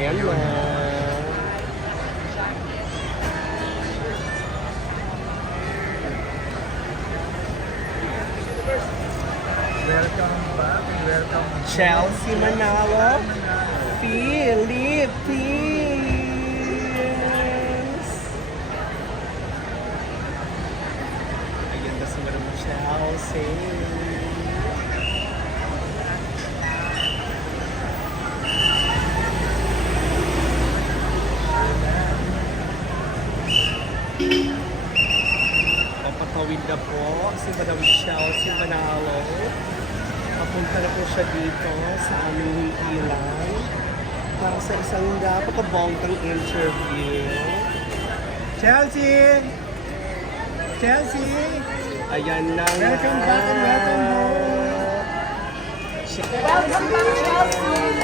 Ayan na. Welcome back. Welcome Chelsea Manalo, Philippines. Ayan na si Madam Chelsea. Papatawid na po si Madam Chelsea Manalo. Papunta na po siya dito sa aming ilan para sa isang napakabonggang interview. Chelsea! Chelsea! Ayan na nga. Welcome back and welcome home! Chelsea!